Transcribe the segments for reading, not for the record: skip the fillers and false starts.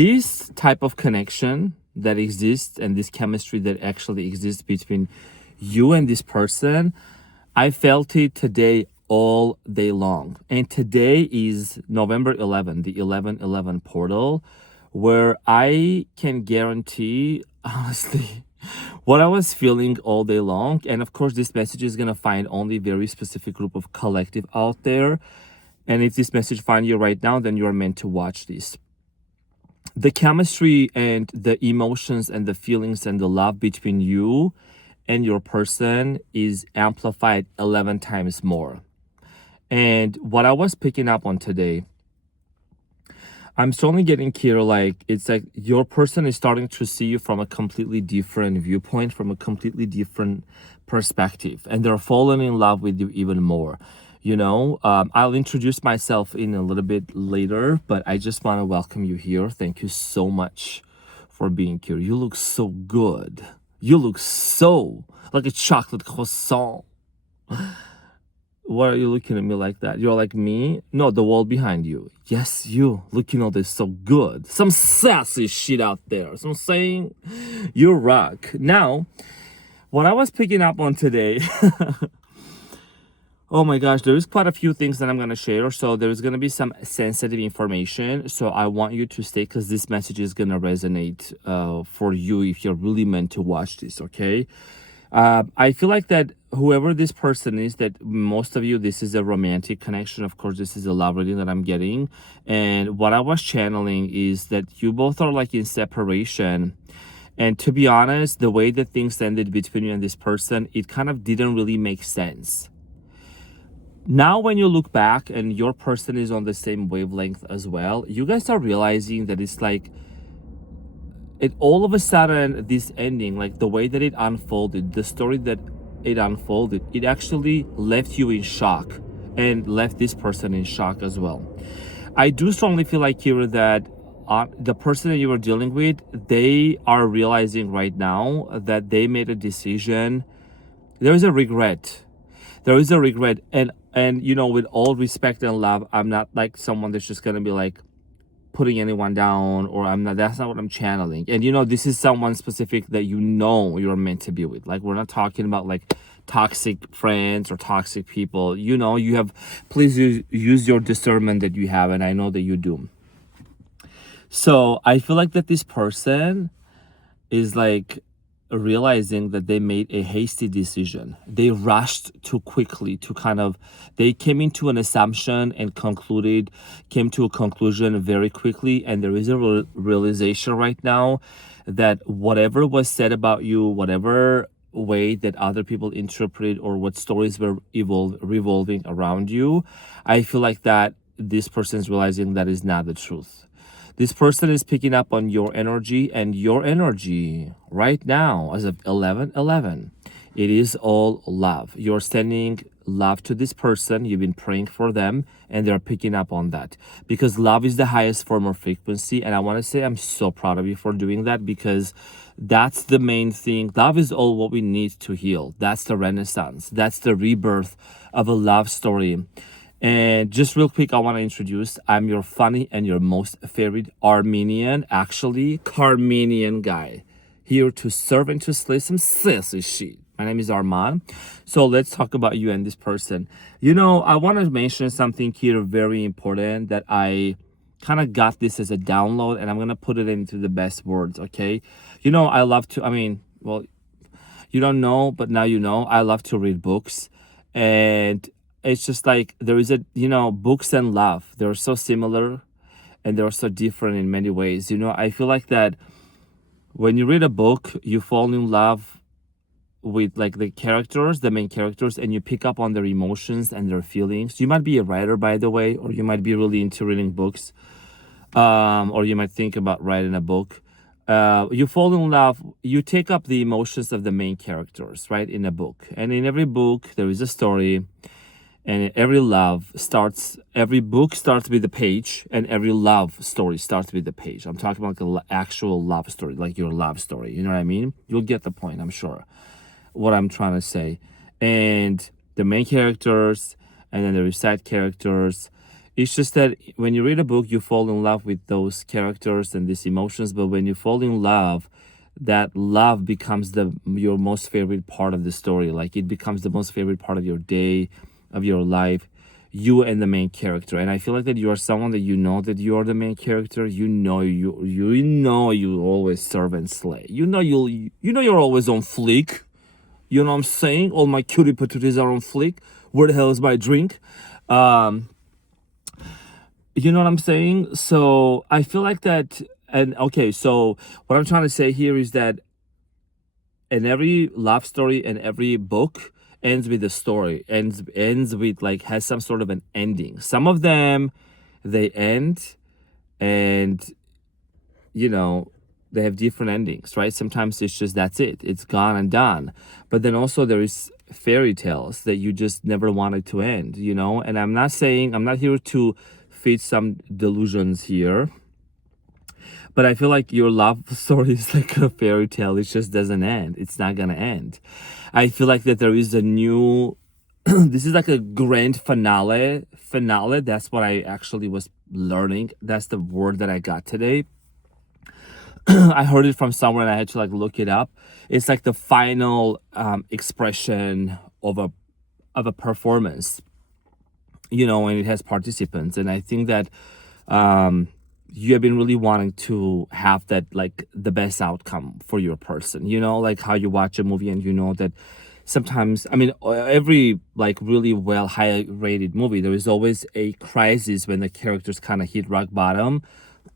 This type of connection that exists and this chemistry that actually exists between you and this person, I felt it today all day long. And today is November 11, the 11/11 portal, where I can guarantee, honestly, what I was feeling all day long. And of course, this message is going to find only very specific group of collective out there. And if this message finds you right now, then you are meant to watch this. The chemistry and the emotions and the feelings and the love between you and your person is amplified 11 times more. And what I was picking up on today, I'm strongly getting clear, like, it's like your person is starting to see you from a completely different viewpoint, from a completely different perspective, and they're falling in love with you even more. I'll introduce myself in a little bit later, but I just want to welcome you here. Thank you so much for being here. You look so good. You look so like a chocolate croissant. Why are you looking at me like that? You're like me? No, the wall behind you. Yes, you. Looking all this so good. Some sassy shit out there. So I'm saying you rock. Now, what I was picking up on today, oh my gosh, there is quite a few things that I'm going to share. So there's going to be some sensitive information. So I want you to stay because this message is going to resonate for you if you're really meant to watch this, okay? I feel like that whoever this person is, that most of you, this is a romantic connection. Of course, this is a love reading that I'm getting. And what I was channeling is that you both are like in separation. And to be honest, the way that things ended between you and this person, it kind of didn't really make sense. Now, when you look back and your person is on the same wavelength as well, you guys are realizing that it's like, it all of a sudden, this ending, like the way that it unfolded, the story that it unfolded, it actually left you in shock and left this person in shock as well. I do strongly feel like here that the person that you were dealing with, they are realizing right now that they made a decision. There is a regret. There is a regret. And with all respect and love, I'm not like someone that's just going to be like, putting anyone down, or that's not what I'm channeling. And this is someone specific that you're meant to be with. Like, we're not talking about like toxic friends or toxic people. Please use your discernment that you have, and I know that you do. So I feel like that this person is like realizing that they made a hasty decision. They rushed too quickly to they came into an assumption and came to a conclusion very quickly. And there is a realization right now that whatever was said about you, whatever way that other people interpret or what stories were revolving around you, I feel like that this person is realizing that is not the truth. This person is picking up on your energy, and your energy right now, as of 11/11, it is all love. You're sending love to this person. You've been praying for them, and they're picking up on that because love is the highest form of frequency. And I want to say I'm so proud of you for doing that, because that's the main thing. Love is all what we need to heal. That's the renaissance. That's the rebirth of a love story. And just real quick, I want to introduce, I'm your funny and your most favorite Carmenian guy, here to serve and to slay some sassy shit. My name is Arman. So let's talk about you and this person. I want to mention something here very important that I kind of got this as a download, and I'm going to put it into the best words, okay? I love to, well, you don't know, but now you know, I love to read books. And it's just like there is books and love, they're so similar and they're so different in many ways. I feel like that when you read a book, you fall in love with like the main characters, and you pick up on their emotions and their feelings. You might be a writer, by the way, or you might be really into reading books, or you might think about writing a book. You fall in love, you take up the emotions of the main characters, right, in a book. And in every book there is a story. And every book starts with a page, and every love story starts with a page. I'm talking about an actual love story, like your love story. You know what I mean? You'll get the point, I'm sure, what I'm trying to say. And the main characters, and then there is side characters. It's just that when you read a book, you fall in love with those characters and these emotions. But when you fall in love, that love becomes your most favorite part of the story. Like it becomes the most favorite part of your day, of your life, you and the main character. And I feel like that you are someone that you know that you are the main character. You always serve and slay. You're always on fleek. You know what I'm saying? All my cutie patooties are on fleek. Where the hell is my drink? You know what I'm saying? So I feel like that. And okay, so what I'm trying to say here is that in every love story and every book ends with a story, ends with like has some sort of an ending. Some of them they end and you know they have different endings, right? Sometimes it's just that's it's gone and done. But then also there is fairy tales that you just never wanted to end, you know. And I'm not here to feed some delusions here, but I feel like your love story is like a fairy tale. It just doesn't end. It's not gonna end. I feel like that there is a new this is like a grand finale. That's what I actually was learning. That's the word that I got today. I heard it from somewhere and I had to like look it up. It's like the final expression of a performance, you know, and it has participants. And I think that you have been really wanting to have that like the best outcome for your person, you know, like how you watch a movie and you know that sometimes, I mean, every like really well high rated movie, there is always a crisis when the characters kind of hit rock bottom.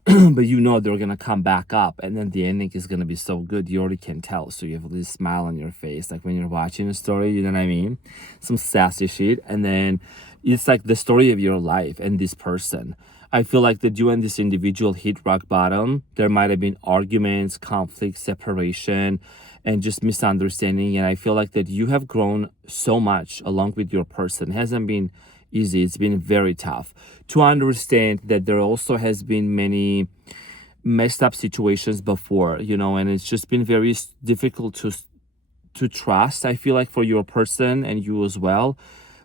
But you know they're gonna come back up, and then the ending is gonna be so good you already can tell. So you have this smile on your face, like when you're watching a story, you know what I mean? Some sassy shit, and then it's like the story of your life and this person. I feel like that you and this individual hit rock bottom. There might have been arguments, conflict, separation, and just misunderstanding. And I feel like that you have grown so much along with your person. It hasn't been easy. It's been very tough to understand that there also has been many messed up situations before, you know, and it's just been very difficult to trust, I feel like, for your person and you as well.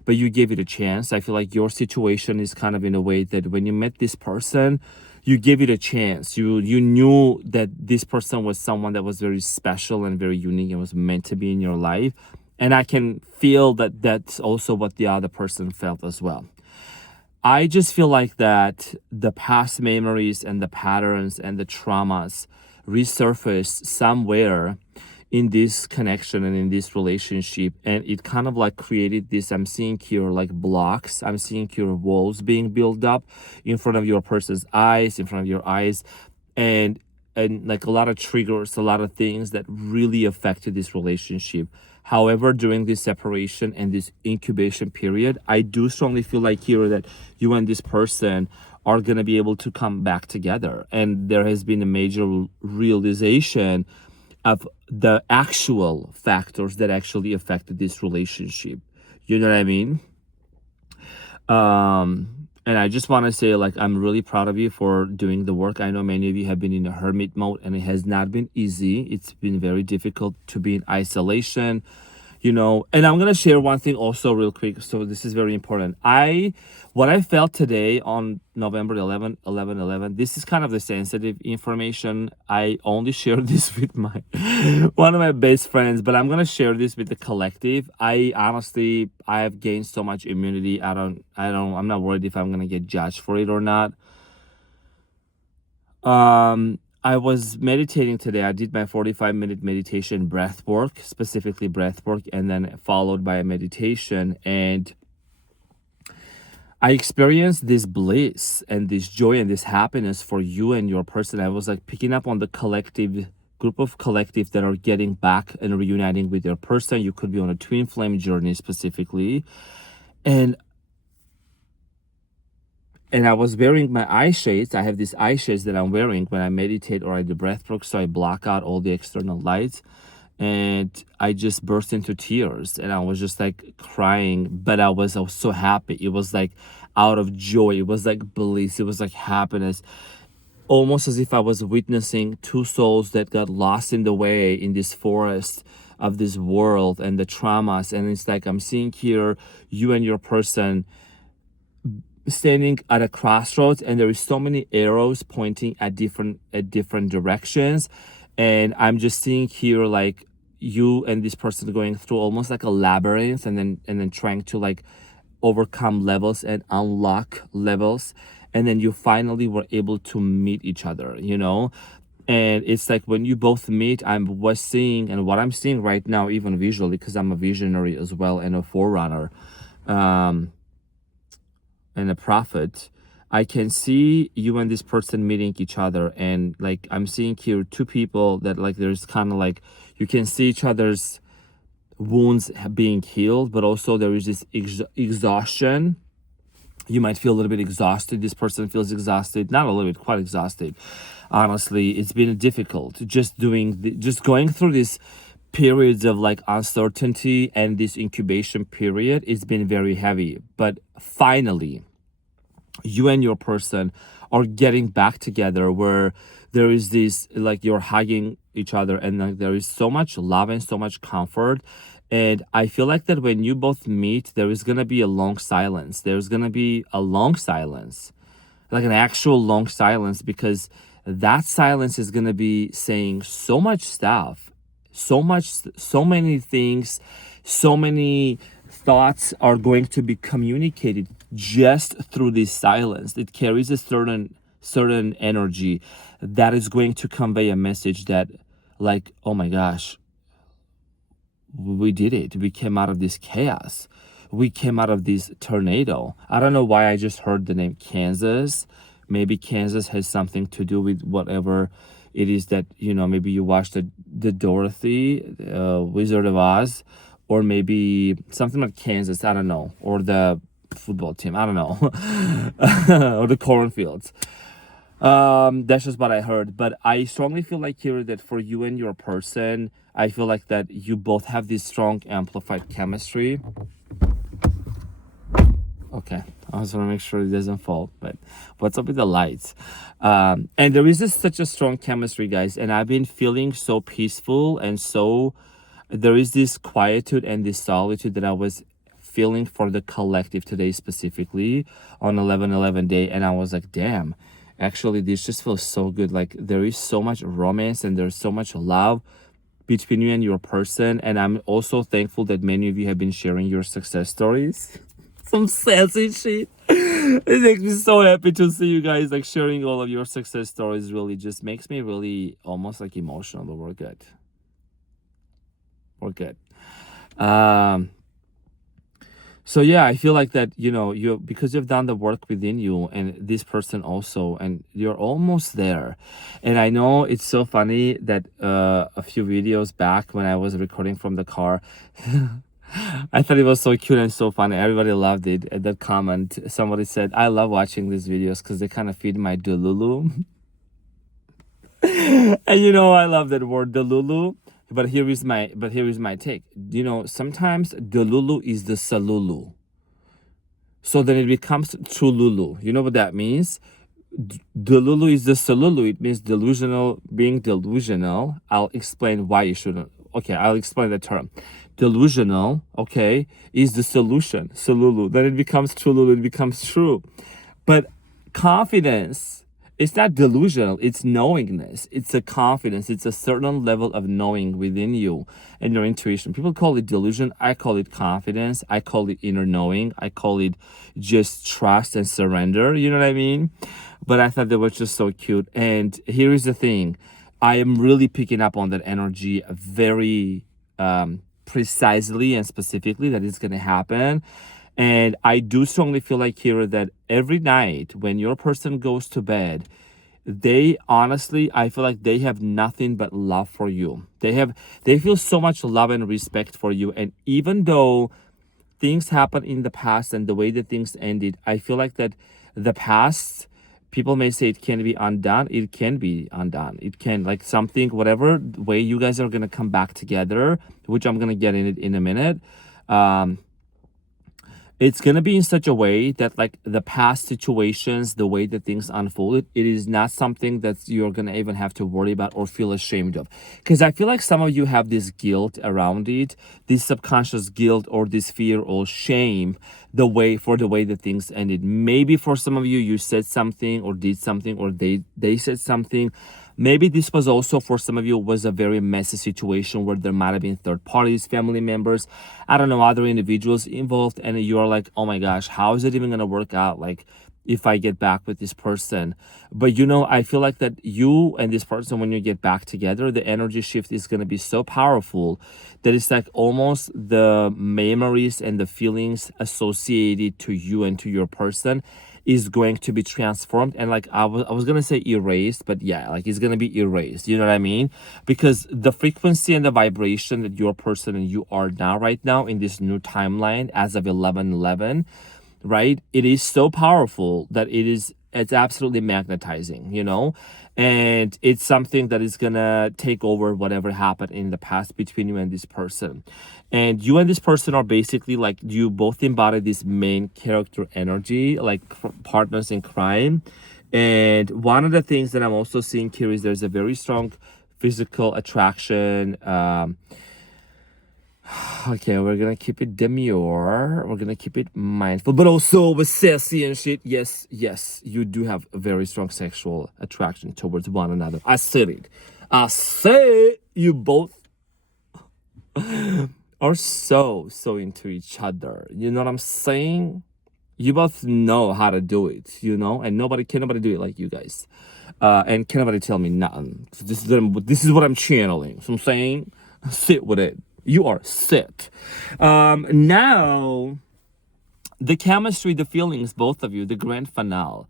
But you gave it a chance. I feel like your situation is kind of in a way that when you met this person, you gave it a chance. You knew that this person was someone that was very special and very unique and was meant to be in your life. And I can feel that that's also what the other person felt as well. I just feel like that the past memories and the patterns and the traumas resurfaced somewhere in this connection and in this relationship, and it kind of like created this, I'm seeing here like blocks, I'm seeing here walls being built up in front of your person's eyes, in front of your eyes, and like a lot of triggers, a lot of things that really affected this relationship. However, during this separation and this incubation period, I do strongly feel like here that you and this person are going to be able to come back together, and there has been a major realization of the actual factors that actually affected this relationship. You know what I mean? And I just want to say, like, I'm really proud of you for doing the work. I know many of you have been in a hermit mode and it has not been easy. It's been very difficult to be in isolation, you know. And I'm going to share one thing also real quick. So this is very important. What I felt today on November 11, this is kind of the sensitive information. I only share this with my one of my best friends, but I'm going to share this with the collective. I have gained so much immunity. I'm not worried if I'm going to get judged for it or not. I was meditating today. I did my 45-minute meditation breath work, specifically breath work, and then followed by a meditation. And I experienced this bliss and this joy and this happiness for you and your person. I was like picking up on the group of collective that are getting back and reuniting with their person. You could be on a twin flame journey specifically. And I was wearing my eye shades. I have these eye shades that I'm wearing when I meditate or I do breath work, so I block out all the external lights. And I just burst into tears and I was just like crying, but I was so happy. It was like out of joy. It was like bliss. It was like happiness. Almost as if I was witnessing two souls that got lost in the way in this forest of this world and the traumas. And it's like I'm seeing here you and your person standing at a crossroads, and there is so many arrows pointing at different directions, and I'm just seeing here like you and this person going through almost like a labyrinth, and then trying to like overcome levels and unlock levels, and then you finally were able to meet each other, you know. And it's like when you both meet, I was seeing, and what I'm seeing right now, even visually, because I'm a visionary as well and a forerunner, and a prophet, I can see you and this person meeting each other. And like I'm seeing here two people that like there's kind of like you can see each other's wounds being healed, but also there is this exhaustion. You might feel a little bit exhausted. This person feels exhausted, not a little bit, quite exhausted. Honestly, it's been difficult just going through this periods of like uncertainty, and this incubation period. It's been very heavy, but finally you and your person are getting back together, where there is this like you're hugging each other, and like there is so much love and so much comfort. And I feel like that when you both meet, there is gonna be a long silence. There's gonna be a long silence, like an actual long silence, because that silence is gonna be saying so much stuff, so many things, so many thoughts are going to be communicated just through this silence. It carries a certain energy that is going to convey a message that like, oh my gosh, we did it. We came out of this chaos. We came out of this tornado. I don't know why I just heard the name Kansas. Maybe Kansas has something to do with whatever it is that, you know, maybe you watched the Dorothy, Wizard of Oz, or maybe something like Kansas, I don't know, or the football team, I don't know, or the cornfields. That's just what I heard. But I strongly feel like here that for you and your person, I feel like that you both have this strong amplified chemistry. Okay, I just want to make sure it doesn't fall. But what's up with the lights? And there is such a strong chemistry, guys. And I've been feeling so peaceful, and so there is this quietude and this solitude that I was feeling for the collective today, specifically on 11/11 day. And I was like, damn, actually this just feels so good. Like there is so much romance and there's so much love between you and your person. And I'm also thankful that many of you have been sharing your success stories. Some sassy shit. It makes me so happy to see you guys like sharing all of your success stories. Really just makes me really almost like emotional, but we're good. We're good. So yeah, I feel like that, you know, because you've done the work within you, and this person also, and you're almost there. And I know it's so funny that a few videos back when I was recording from the car, I thought it was so cute and so funny. Everybody loved it. At that comment, somebody said, I love watching these videos because they kind of feed my delulu. And you know, I love that word delulu. But here is my take. You know, sometimes delulu is the salulu. So then it becomes trululu. You know what that means? Delulu is the salulu. It means delusional, being delusional. I'll explain why you shouldn't. Okay, I'll explain the term. Delusional, okay, is the solution, salulu. Then it becomes trululu, it becomes true. But confidence, it's not delusional, it's knowingness. It's a confidence. It's a certain level of knowing within you and your intuition. People call it delusion. I call it confidence. I call it inner knowing. I call it just trust and surrender. You know what I mean? But I thought that was just so cute. And here is the thing. I am really picking up on that energy very precisely and specifically that it's going to happen. And I do strongly feel like here that every night when your person goes to bed, they honestly, I feel like they have nothing but love for you. They feel so much love and respect for you. And even though things happened in the past and the way that things ended, I feel like that the past, people may say it can be undone. It can be undone. It can, like something, whatever way you guys are going to come back together, which I'm going to get in it in a minute. it's going to be in such a way that like the past situations, the way that things unfolded, it is not something that you're going to even have to worry about or feel ashamed of. Because I feel like some of you have this guilt around it, this subconscious guilt or this fear or shame the way that things ended. Maybe for some of you, you said something or did something or they said something. Maybe this was also for some of you was a very messy situation where there might have been third parties, family members, I don't know, other individuals involved, and you are like, oh my gosh, how is it even gonna work out? Like, if I get back with this person. But you know, I feel like that you and this person, when you get back together, the energy shift is going to be so powerful that it's like almost the memories and the feelings associated to you and to your person is going to be transformed. And like I was gonna say erased, but yeah, like it's gonna be erased, you know what I mean? Because the frequency and the vibration that your person and you are now right now in this new timeline as of 11/11, right, it is so powerful that it's absolutely magnetizing, you know, and it's something that is gonna take over whatever happened in the past between you and this person. And you and this person are basically like, you both embody this main character energy, like partners in crime. And one of the things that I'm also seeing here is there's a very strong physical attraction. Okay, we're gonna keep it demure. We're gonna keep it mindful, but also with sassy and shit. Yes, you do have a very strong sexual attraction towards one another. I said it. I said you both are so into each other. You know what I'm saying? You both know how to do it, you know, and can nobody do it like you guys. And can nobody tell me nothing. So this is what I'm channeling. So I'm saying, sit with it. You are sick. Now, the chemistry, the feelings, both of you, the grand finale.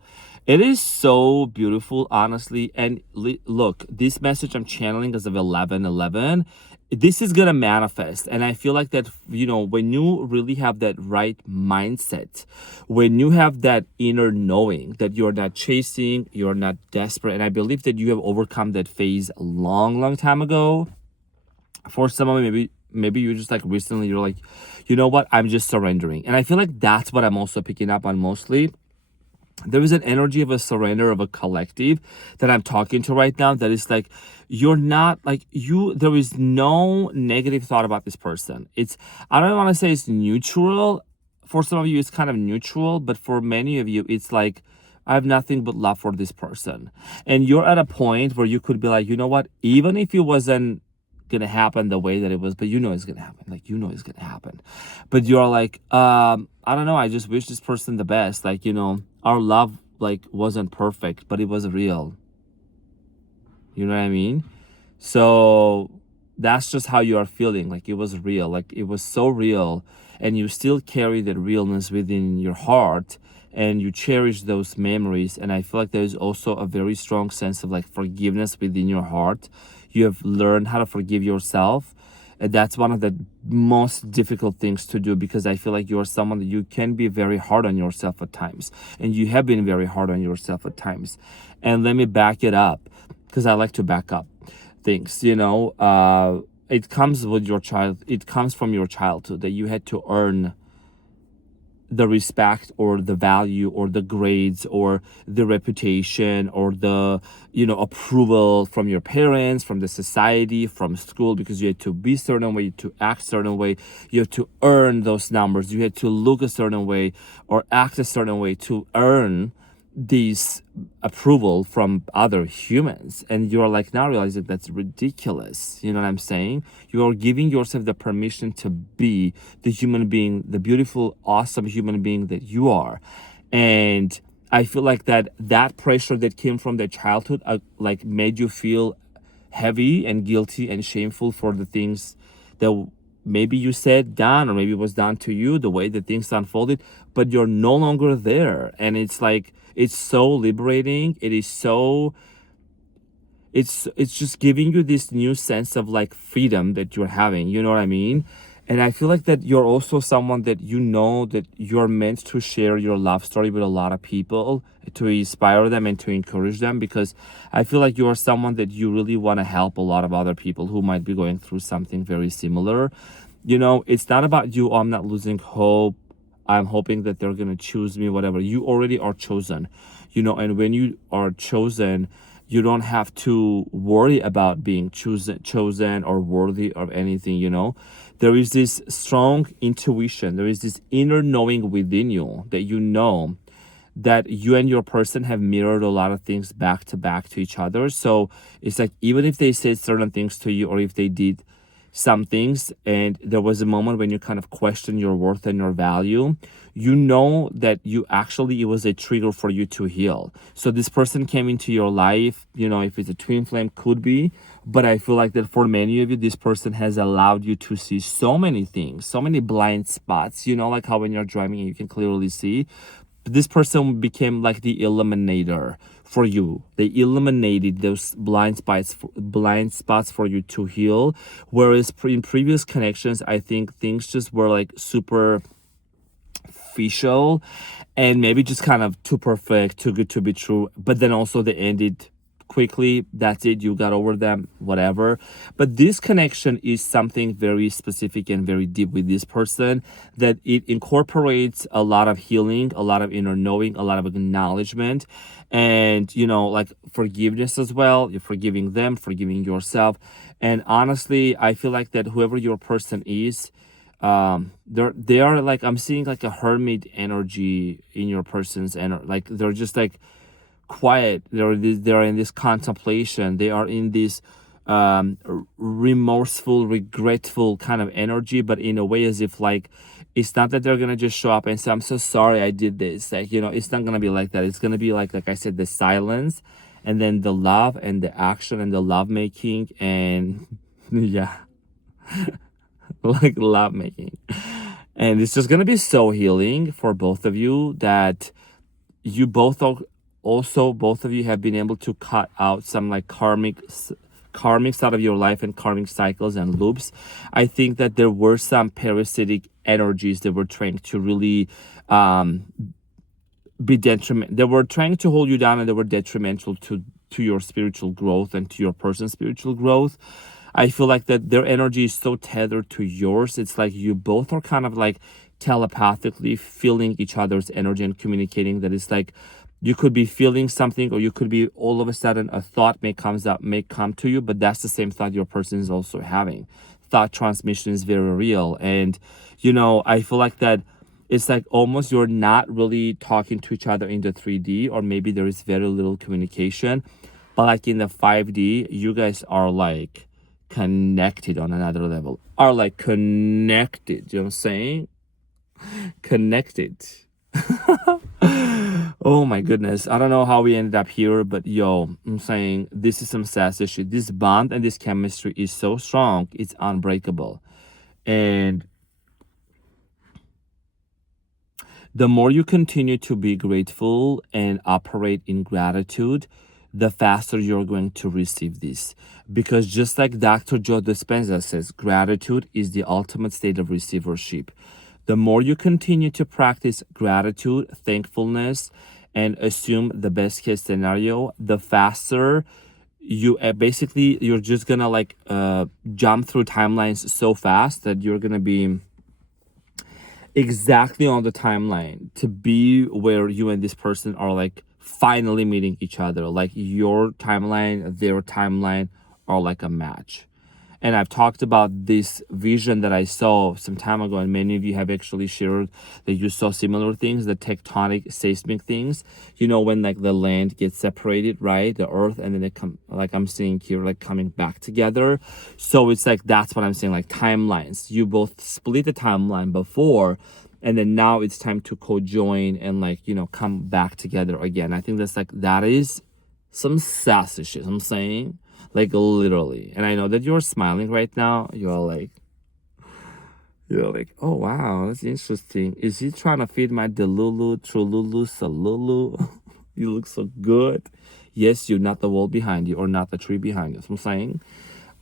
It is so beautiful, honestly. And look, this message I'm channeling is of 11/11. This is going to manifest. And I feel like that, you know, when you really have that right mindset, when you have that inner knowing that you're not chasing, you're not desperate. And I believe that you have overcome that phase a long time ago. For some of you, maybe you just like recently, you're like, you know what, I'm just surrendering. And I feel like that's what I'm also picking up on mostly. There is an energy of a surrender of a collective that I'm talking to right now that is like, you're not like there is no negative thought about this person. I don't want to say it's neutral. For some of you, it's kind of neutral, but for many of you, it's like, I have nothing but love for this person. And you're at a point where you could be like, you know what, even if it wasn't gonna happen the way that it was, but you know it's gonna happen, like, you know it's gonna happen, but you're like, I don't know, I just wish this person the best, like, you know, our love like wasn't perfect, but it was real, you know what I mean? So that's just how you are feeling, like it was real, like it was so real, and you still carry that realness within your heart, and you cherish those memories. And I feel like there's also a very strong sense of like forgiveness within your heart. You have learned how to forgive yourself. And that's one of the most difficult things to do, because I feel like you're someone that you can be very hard on yourself at times. And you have been very hard on yourself at times. And let me back it up, because I like to back up things, you know. It comes with your child. It comes from your childhood that you had to earn the respect or the value or the grades or the reputation or the, you know, approval from your parents, from the society, from school, because you had to be a certain way, to act a certain way. You had to earn those numbers. You had to look a certain way or act a certain way to earn these approval from other humans. And you're like now realizing that's ridiculous. You know what I'm saying? You are giving yourself the permission to be the human being, the beautiful, awesome human being that you are. And I feel like that pressure that came from the childhood like made you feel heavy and guilty and shameful for the things that maybe you said, done, or maybe it was done to you, the way that things unfolded, but you're no longer there. And it's like, it's so liberating. It is so, it's just giving you this new sense of like freedom that you're having, you know what I mean? And I feel like that you're also someone that, you know, that you're meant to share your love story with a lot of people, to inspire them and to encourage them, because I feel like you're someone that you really want to help a lot of other people who might be going through something very similar. You know, it's not about you, oh, I'm not losing hope, I'm hoping that they're gonna choose me, whatever. You already are chosen, you know, and when you are chosen, you don't have to worry about being chosen or worthy of anything, you know. There is this strong intuition, there is this inner knowing within you that you know that you and your person have mirrored a lot of things back to back to each other. So it's like, even if they said certain things to you, or if they did some things, and there was a moment when you kind of question your worth and your value, you know that you actually, it was a trigger for you to heal. So this person came into your life, you know, if it's a twin flame, could be, but I feel like that for many of you, this person has allowed you to see so many things, so many blind spots, you know, like how when you're driving and you can clearly see. This person became like the eliminator for you. They eliminated those blind spots for you to heal. Whereas in previous connections, I think things just were like super superficial and maybe just kind of too perfect, too good to be true. But then also they ended quickly. That's it. You got over them, whatever. But this connection is something very specific and very deep with this person, that it incorporates a lot of healing, a lot of inner knowing, a lot of acknowledgement, and, you know, like forgiveness as well. You're forgiving them, forgiving yourself. And honestly, I feel like that whoever your person is, they are like, I'm seeing like a hermit energy in your person's, and like they're just like quiet. They're in this contemplation. They are in this remorseful, regretful kind of energy, but in a way as if like, it's not that they're gonna just show up and say, I'm so sorry I did this. Like, you know, it's not gonna be like that. It's gonna be like I said, the silence, and then the love and the action and the love making, and yeah, like love making. And it's just gonna be so healing for both of you, that you both are also, both of you have been able to cut out some like karmics out of your life, and karmic cycles and loops. I think that there were some parasitic energies that were trying to really be detriment. They were trying to hold you down, and they were detrimental to your spiritual growth and to your person's spiritual growth. I feel like that their energy is so tethered to yours. It's like you both are kind of like telepathically feeling each other's energy and communicating. That it's like you could be feeling something, or you could be all of a sudden a thought may come to you, but that's the same thought your person is also having. Thought transmission is very real. And, you know, I feel like that it's like almost you're not really talking to each other in the 3D, or maybe there is very little communication, but like in the 5D, you guys are like connected on another level, are like connected. You know what I'm saying? Connected. Oh my goodness. I don't know how we ended up here, but yo, I'm saying this is some sassy shit. This bond and this chemistry is so strong, it's unbreakable. And the more you continue to be grateful and operate in gratitude, the faster you're going to receive this. Because just like Dr. Joe Dispenza says, gratitude is the ultimate state of receivership. The more you continue to practice gratitude, thankfulness, and assume the best case scenario, the faster you basically, you're just gonna like jump through timelines so fast that you're gonna be exactly on the timeline to be where you and this person are like finally meeting each other. Like your timeline, their timeline are like a match. And I've talked about this vision that I saw some time ago, and many of you have actually shared that you saw similar things, the tectonic seismic things, you know, when like the land gets separated, right, the earth, and then they come, like I'm seeing here, like coming back together. So it's like, that's what I'm saying, like timelines. You both split the timeline before, and then now it's time to co-join and like, you know, come back together again. I think that's like, that is some sassy shit I'm saying. Like literally. And I know that you're smiling right now. You're like, oh wow, that's interesting. Is he trying to feed my Delulu, Trululu, Salulu? You look so good. Yes, you, not the wall behind you, or not the tree behind you. That's what I'm saying.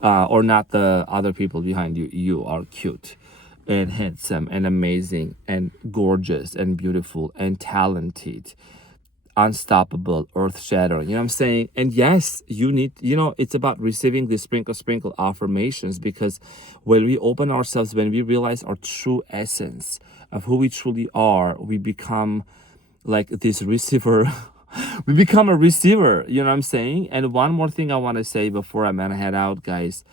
Or not the other people behind you. You are cute and handsome and amazing and gorgeous and beautiful and talented. unstoppable, earth-shattering. You know what I'm saying? And yes, you need, it's about receiving the sprinkle affirmations, because when we open ourselves, when we realize our true essence of who we truly are, we become like this receiver. We become a receiver, you know what I'm saying? And one more thing I want to say before I'm gonna head out, guys.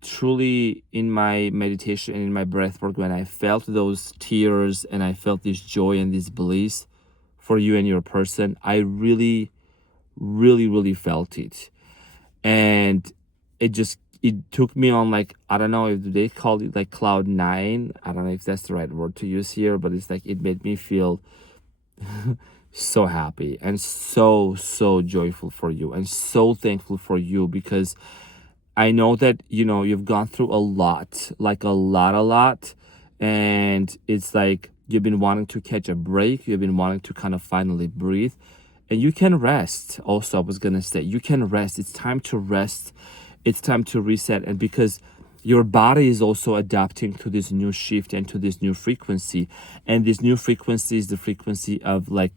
Truly, in my meditation and in my breath work, when I felt those tears and I felt this joy and this bliss for you and your person, I really, really, really felt it. And it took me on, like, I don't know if they call it like cloud nine. I don't know if that's the right word to use here, but it's like it made me feel so happy and so joyful for you, and so thankful for you, because I know that you've gone through a lot, like a lot, and it's like you've been wanting to catch a break, you've been wanting to kind of finally breathe, and you can rest. Also, I was gonna say, you can rest. It's time to rest, it's time to reset. And because your body is also adapting to this new shift and to this new frequency, and this new frequency is the frequency of like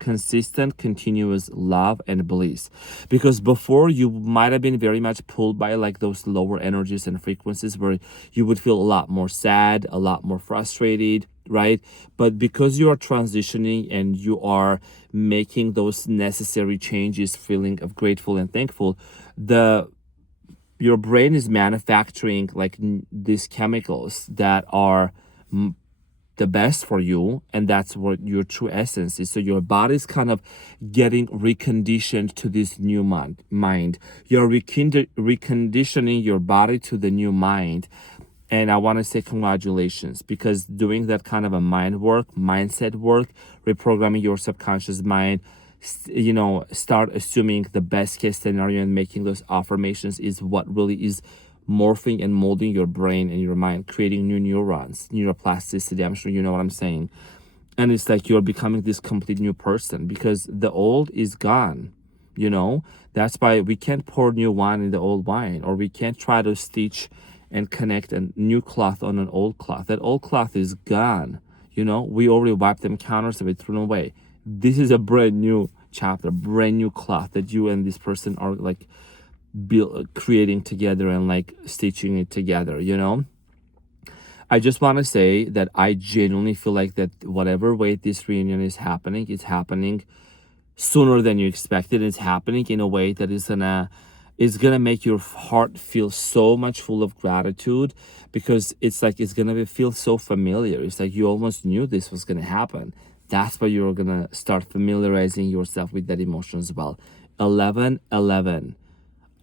consistent, continuous love and bliss. Because before, you might have been very much pulled by like those lower energies and frequencies, where you would feel a lot more sad, a lot more frustrated, right? But because you are transitioning and you are making those necessary changes, feeling of grateful and thankful, your brain is manufacturing like these chemicals that are the best for you, and that's what your true essence is. So your body's kind of getting reconditioned to this new mind. You're reconditioning your body to the new mind. And I want to say congratulations, because doing that kind of a mindset work, reprogramming your subconscious mind, start assuming the best case scenario and making those affirmations is what really is morphing and molding your brain and your mind, creating new neurons, neuroplasticity. I'm sure you know what I'm saying. And it's like you're becoming this complete new person, because the old is gone. That's why we can't pour new wine in the old wine, or we can't try to stitch and connect a new cloth on an old cloth. That old cloth is gone. We already wiped them counters and we threw them away. This is a brand new chapter, brand new cloth that you and this person are like creating together and like stitching it together. I just want to say that I genuinely feel like that whatever way this reunion is happening, it's happening sooner than you expected. It's happening in a way that is gonna make your heart feel so much full of gratitude, because it's like it's gonna feel so familiar. It's like you almost knew this was gonna happen. That's why you're gonna start familiarizing yourself with that emotion as well. 11/11,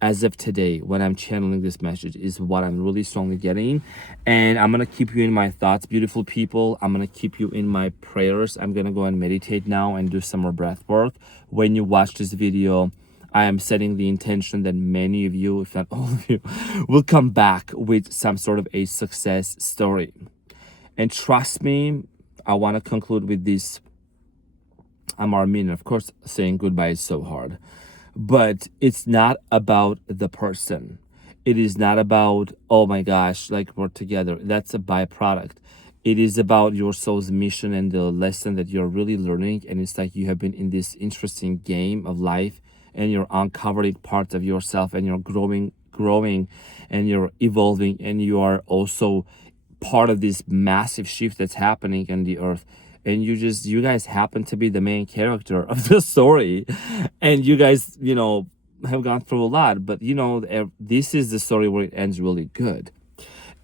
as of today, when I'm channeling this message, is what I'm really strongly getting. And I'm gonna keep you in my thoughts, beautiful people. I'm gonna keep you in my prayers. I'm gonna go and meditate now and do some more breath work. When you watch this video, I am setting the intention that many of you, if not all of you, will come back with some sort of a success story. And trust me, I want to conclude with this. I'm Armin. Of course, saying goodbye is so hard. But it's not about the person. It is not about, oh my gosh, like we're together. That's a byproduct. It is about your soul's mission and the lesson that you're really learning. And it's like you have been in this interesting game of life, and you're uncovering parts of yourself, and you're growing, and you're evolving, and you are also part of this massive shift that's happening in the earth. And you guys happen to be the main character of the story, and you guys have gone through a lot, but this is the story where it ends really good.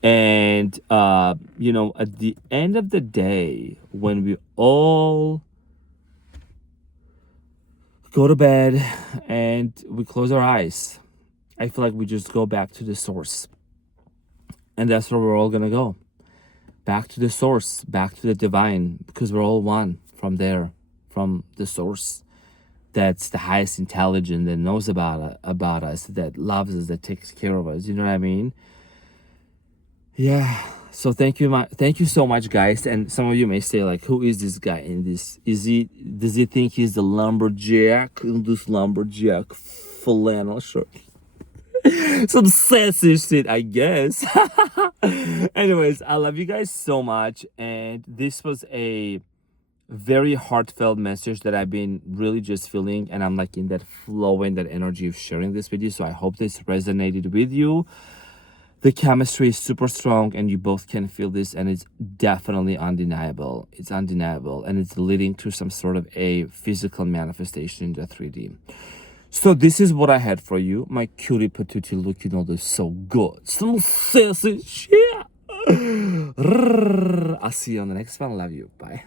And at the end of the day, when we all go to bed and we close our eyes, I feel like we just go back to the source. And that's where we're all gonna go. Back to the source, back to the divine, because we're all one from there, from the source. That's the highest intelligence that knows about us, that loves us, that takes care of us. You know what I mean? Yeah. So thank you so much, guys. And some of you may say, like, who is this guy in this? Does he think he's the lumberjack in this lumberjack flannel shirt? Some sassy shit, I guess. Anyways, I love you guys so much, and this was a very heartfelt message that I've been really just feeling, and I'm like in that flow and that energy of sharing this with you. So I hope this resonated with you. The chemistry is super strong and you both can feel this, and it's definitely undeniable. It's undeniable, and it's leading to some sort of a physical manifestation in the 3D. So this is what I had for you. My cutie patootie looking all this so good. Some sassy shit. I'll see you on the next one. Love you. Bye.